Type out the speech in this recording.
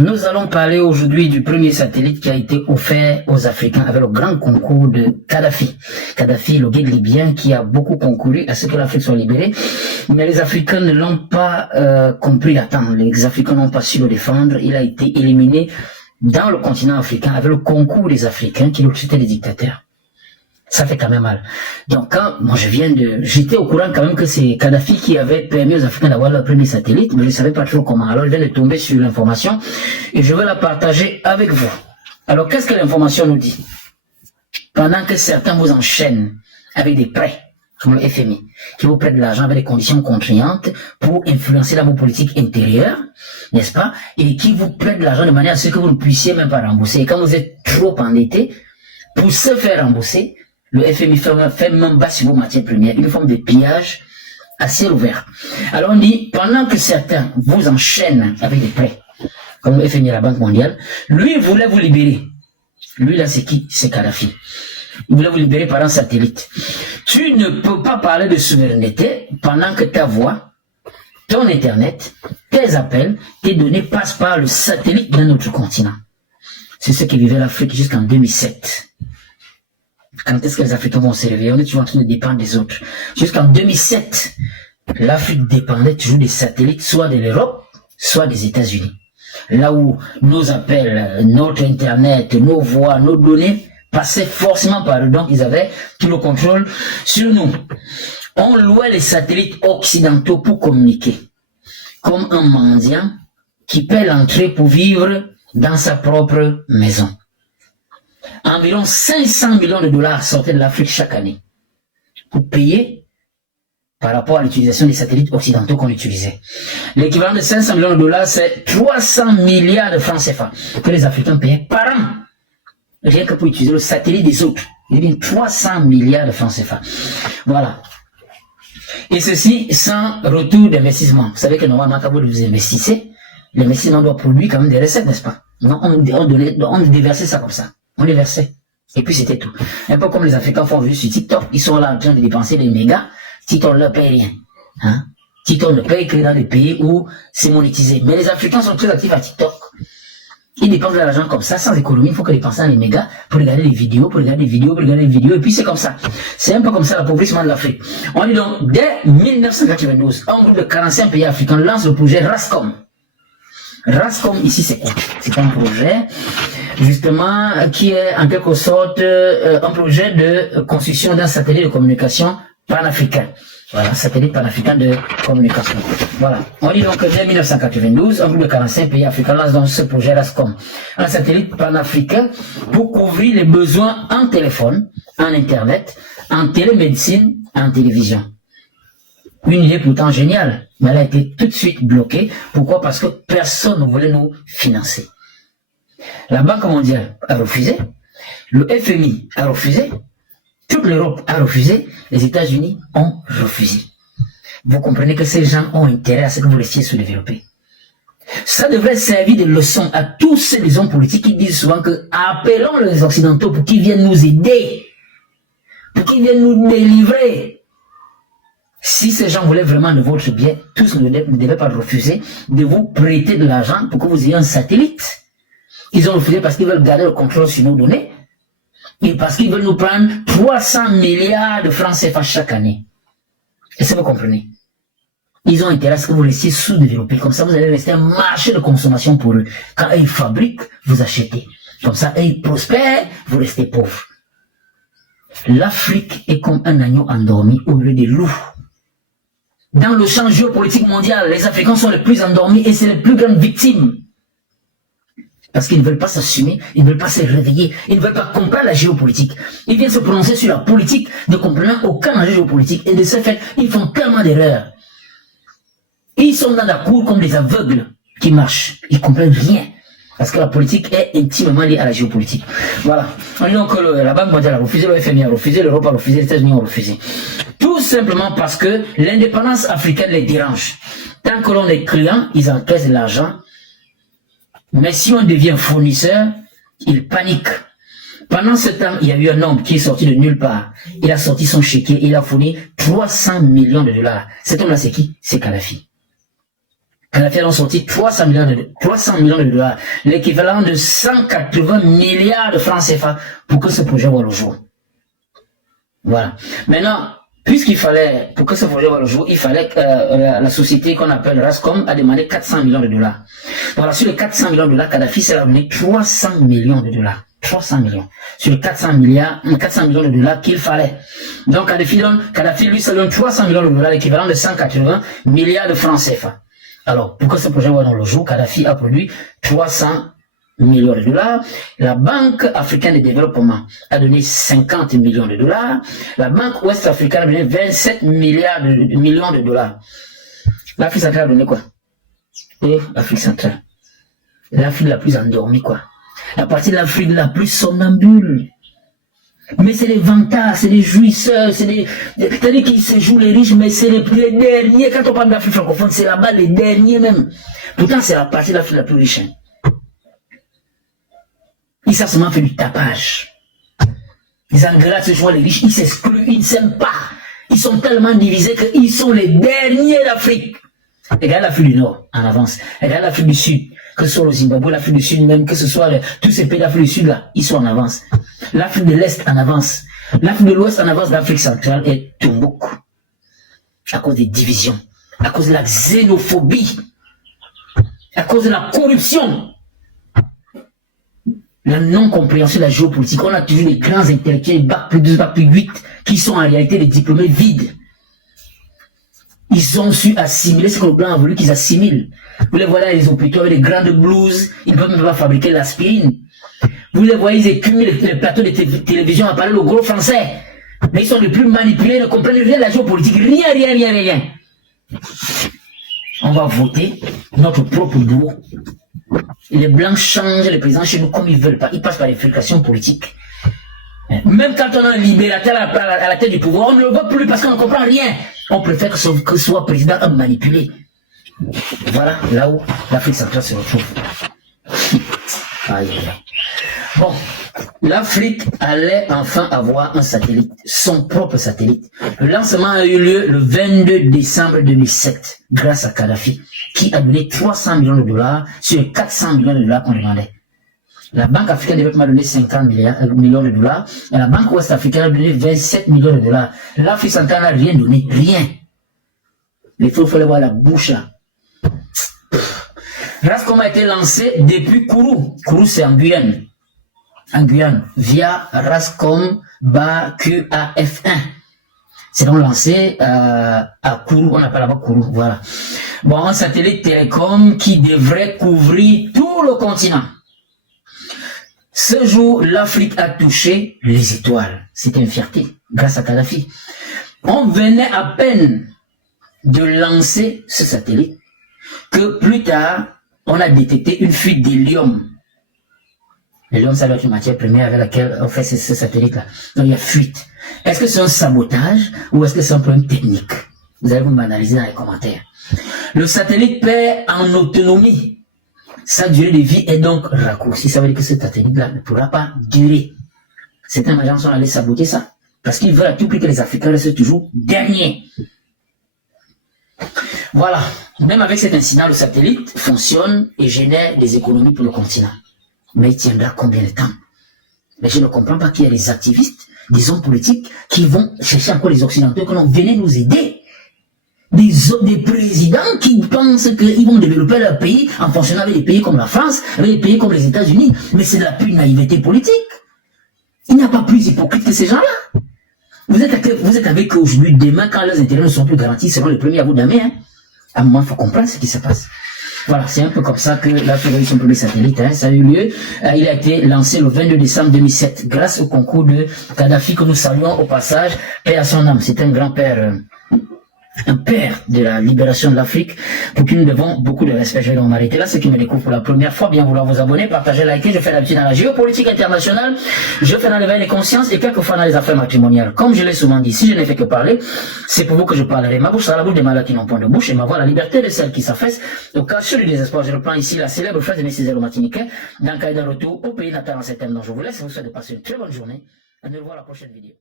Nous allons parler aujourd'hui du premier satellite qui a été offert aux Africains avec le grand concours de Kadhafi. Kadhafi, le guide libyen qui a beaucoup concouru à ce que l'Afrique soit libérée. Mais les Africains ne l'ont pas compris à temps. Les Africains n'ont pas su le défendre. Il a été éliminé dans le continent africain avec le concours des Africains qui étaient des dictateurs. Ça fait quand même mal. Donc moi j'étais au courant quand même que c'est Kadhafi qui avait permis aux Africains d'avoir leur premier satellite, mais je ne savais pas trop comment. Alors je viens de tomber sur l'information et je vais la partager avec vous. Alors qu'est-ce que l'information nous dit? Pendant que certains vous enchaînent avec des prêts, comme le FMI, qui vous prête de l'argent avec des conditions contraignantes pour influencer dans vos politiques intérieures, n'est-ce pas? Et qui vous prête de l'argent de manière à ce que vous ne puissiez même pas rembourser. Et quand vous êtes trop endetté, pour se faire rembourser, le FMI fait même bas sur vos matières premières, une forme de pillage à ciel ouvert. Alors on dit, pendant que certains vous enchaînent avec des prêts, comme le FMI et la Banque mondiale, lui voulait vous libérer. Lui là c'est qui? C'est Kadhafi. Il voulait vous libérer par un satellite. Tu ne peux pas parler de souveraineté pendant que ta voix, ton internet, tes appels, tes données passent par le satellite d'un autre continent. C'est ce qui vivait l'Afrique jusqu'en 2007. Quand est-ce que les Africains vont se réveiller? On est toujours en train de dépendre des autres. Jusqu'en 2007, l'Afrique dépendait toujours des satellites, soit de l'Europe, soit des États-Unis. Là où nos appels, notre Internet, nos voix, nos données passaient forcément par eux. Donc, ils avaient tout le contrôle sur nous. On louait les satellites occidentaux pour communiquer. Comme un mendiant qui paie l'entrée pour vivre dans sa propre maison. Environ 500 millions de dollars sortaient de l'Afrique chaque année pour payer par rapport à l'utilisation des satellites occidentaux qu'on utilisait. L'équivalent de 500 millions de dollars, c'est 300 milliards de francs CFA que les Africains payaient par an, rien que pour utiliser le satellite des autres. Il y a 300 milliards de francs CFA. Voilà. Et ceci sans retour d'investissement. Vous savez que normalement, quand vous investissez, l'investissement doit produire quand même des recettes, n'est-ce pas? Non, on déversait ça comme ça. On les versait. Et puis c'était tout. Un peu comme les Africains font juste sur TikTok. Ils sont là en train de dépenser des mégas. TikTok ne leur paye rien. Hein? TikTok ne paye que dans les pays où c'est monétisé. Mais les Africains sont très actifs à TikTok. Ils dépensent de l'argent comme ça, sans économie. Il faut que dépenser dans les mégas pour regarder les vidéos, pour regarder les vidéos, pour regarder les vidéos. Et puis c'est comme ça. C'est un peu comme ça l'appauvrissement de l'Afrique. On dit donc, dès 1992, un groupe de 45 pays africains lance le projet RASCOM. RASCOM, ici, c'est quoi? C'est un projet, justement, qui est en quelque sorte un projet de construction d'un satellite de communication panafricain. Voilà, satellite panafricain de communication. Voilà. On dit donc que dès 1992, un groupe de 45 pays africains lance donc ce projet RASCOM. Un satellite panafricain pour couvrir les besoins en téléphone, en internet, en télémédecine, en télévision. Une idée pourtant géniale, mais elle a été tout de suite bloquée. Pourquoi? Parce que personne ne voulait nous financer. La Banque mondiale a refusé, le FMI a refusé, toute l'Europe a refusé, les États-Unis ont refusé. Vous comprenez que ces gens ont intérêt à ce que vous restiez sous-développés. Ça devrait servir de leçon à tous ces hommes politiques qui disent souvent que appelons les Occidentaux pour qu'ils viennent nous aider, pour qu'ils viennent nous délivrer. Si ces gens voulaient vraiment de votre bien, tous ne devaient pas refuser de vous prêter de l'argent pour que vous ayez un satellite. Ils ont refusé parce qu'ils veulent garder le contrôle sur nos données et parce qu'ils veulent nous prendre 300 milliards de francs CFA chaque année. Est-ce que vous comprenez? Ils ont intérêt à ce que vous laissiez sous-développer. Comme ça, vous allez rester un marché de consommation pour eux. Quand eux, ils fabriquent, vous achetez. Comme ça, eux, ils prospèrent, vous restez pauvres. L'Afrique est comme un agneau endormi au milieu des loups. Dans le champ géopolitique mondial, les Africains sont les plus endormis et c'est les plus grandes victimes. Parce qu'ils ne veulent pas s'assumer, ils ne veulent pas se réveiller, ils ne veulent pas comprendre la géopolitique. Ils viennent se prononcer sur la politique, ne comprenant aucun enjeu géopolitique. Et de ce fait, ils font tellement d'erreurs. Ils sont dans la cour comme des aveugles qui marchent. Ils ne comprennent rien. Parce que la politique est intimement liée à la géopolitique. Voilà. On dit donc que la Banque mondiale a refusé, le FMI a refusé, l'Europe a refusé, les États-Unis ont refusé. Tout simplement parce que l'indépendance africaine les dérange. Tant que l'on est client, ils encaissent de l'argent. Mais si on devient fournisseur, ils paniquent. Pendant ce temps, il y a eu un homme qui est sorti de nulle part. Il a sorti son chéquier, il a fourni 300 millions de dollars. Cet homme-là, c'est qui? C'est Kadhafi. Kadhafi a sorti 300 millions de dollars, l'équivalent de 180 milliards de francs CFA pour que ce projet voit le jour. Voilà. Maintenant, puisqu'il fallait, pour que ce projet voit le jour, il fallait que la société qu'on appelle Rascom a demandé 400 millions de dollars. Voilà, sur les 400 millions de dollars, Kadhafi s'est donné 300 millions de dollars. 300 millions. Sur les 400 millions de dollars qu'il fallait. Donc, Kadhafi, lui, se donne 300 millions de dollars, l'équivalent de 180 milliards de francs CFA. Alors, pour que ce projet voit dans le jour, Kadhafi a produit 300 millions de dollars. La Banque africaine de développement a donné 50 millions de dollars. La Banque ouest africaine a donné 27 millions de dollars. L'Afrique centrale a donné quoi? L'Afrique centrale. L'Afrique la plus endormie, quoi. La partie de l'Afrique la plus somnambule. Mais c'est les vantards, c'est les jouisseurs, c'est-à-dire qu'ils se jouent les riches, mais c'est les derniers. Quand on parle d'Afrique francophone, c'est là-bas les derniers même. Pourtant, c'est la partie de l'Afrique la plus riche. Ils savent seulement faire du tapage. Ils engraissent se jouent les riches, ils s'excluent, ils ne s'aiment pas. Ils sont tellement divisés qu'ils sont les derniers d'Afrique. Regarde l'Afrique du Nord, en avance. Regarde l'Afrique du Sud, que ce soit le Zimbabwe, l'Afrique du Sud même, que ce soit tous ces pays d'Afrique du Sud là, ils sont en avance. L'Afrique de l'Est en avance. L'Afrique de l'Ouest en avance d'Afrique centrale est Tombouctou. À cause des divisions, à cause de la xénophobie, à cause de la corruption, la non-compréhension de la géopolitique. On a toujours des grands intellectuels, bac plus 2, bac plus 8, qui sont en réalité des diplômés vides. Ils ont su assimiler ce que le plan a voulu qu'ils assimilent. Vous les voyez les hôpitaux avec des grandes blouses, ils ne peuvent même pas fabriquer l'aspirine. Vous les voyez, ils écument les plateaux de télévision à parler le gros français. Mais ils sont les plus manipulés, ne comprennent rien de la géopolitique, rien. On va voter notre propre bourreau. Les blancs changent les présidents chez nous comme ils veulent pas. Ils passent par les filtrations politiques. Même quand on a un libérateur à la tête du pouvoir, on ne le voit plus parce qu'on ne comprend rien. On préfère que ce soit président un manipulé. Voilà là où l'Afrique centrale se retrouve. Bon, l'Afrique allait enfin avoir un satellite, son propre satellite. Le lancement a eu lieu le 22 décembre 2007, grâce à Kadhafi, qui a donné 300 millions de dollars sur les 400 millions de dollars qu'on demandait. La Banque africaine de développement a donné 50 millions de dollars, et la Banque ouest africaine a donné 27 millions de dollars. L'Afrique centrale n'a rien donné, rien. Il faut voir la bouche là. Rascom a été lancé depuis Kourou. Kourou, c'est en Guyane. En Guyane, via Rascom QAF1. C'est donc lancé à Kourou, on appelle là-bas Kourou, voilà. Bon, un satellite télécom qui devrait couvrir tout le continent. Ce jour, l'Afrique a touché les étoiles. C'était une fierté, grâce à Kadhafi. On venait à peine de lancer ce satellite que plus tard, on a détecté une fuite d'hélium. L'hélium, ça doit être une matière première avec laquelle on fait ce satellite-là. Donc, il y a fuite. Est-ce que c'est un sabotage ou est-ce que c'est un problème technique? Vous allez vous m'analyser dans les commentaires. Le satellite perd en autonomie. Sa durée de vie est donc raccourcie. Ça veut dire que ce satellite-là ne pourra pas durer. Certains agents sont allés saboter ça. Parce qu'ils veulent à tout prix que les Africains restent toujours derniers. Voilà. Même avec cet incident, le satellite fonctionne et génère des économies pour le continent. Mais il tiendra combien de temps? Mais je ne comprends pas qu'il y a des activistes, des hommes politiques qui vont chercher encore les Occidentaux que l'on venait nous aider. Des présidents qui pensent qu'ils vont développer leur pays en fonctionnant avec des pays comme la France, avec des pays comme les États-Unis. Mais c'est de la pure naïveté politique. Il n'y a pas plus hypocrite que ces gens-là. Vous êtes avec eux aujourd'hui, demain, quand leurs intérêts ne sont plus garantis, seront les premiers à vous damer. Hein. À un moment, il faut comprendre ce qui se passe. Voilà, c'est un peu comme ça que l'Afrique a eu son premier satellite. Hein, ça a eu lieu. Il a été lancé le 22 décembre 2007 grâce au concours de Kadhafi que nous saluons au passage. Paix à son âme. C'est un grand-père, un père de la libération de l'Afrique pour qui nous devons beaucoup de respect. Je vais m'arrêter là. Ceux qui me découvrent pour la première fois, bien vouloir vous abonner, partager, liker. Je fais l'habitude dans la géopolitique internationale. Je fais dans l'éveil des consciences et quelquefois dans les affaires matrimoniales. Comme je l'ai souvent dit, si je n'ai fait que parler, c'est pour vous que je parlerai. Ma bouche sera la bouche des malades qui n'ont point de bouche et ma voix la liberté de celles qui s'affaissent. Au cas du désespoir, je reprends ici la célèbre phrase de mes Césaire Martiniquais dans le cas d'un retour au pays natal en septembre. Donc je vous laisse. Je vous souhaite de passer une très bonne journée. Et nous revoilà la prochaine vidéo.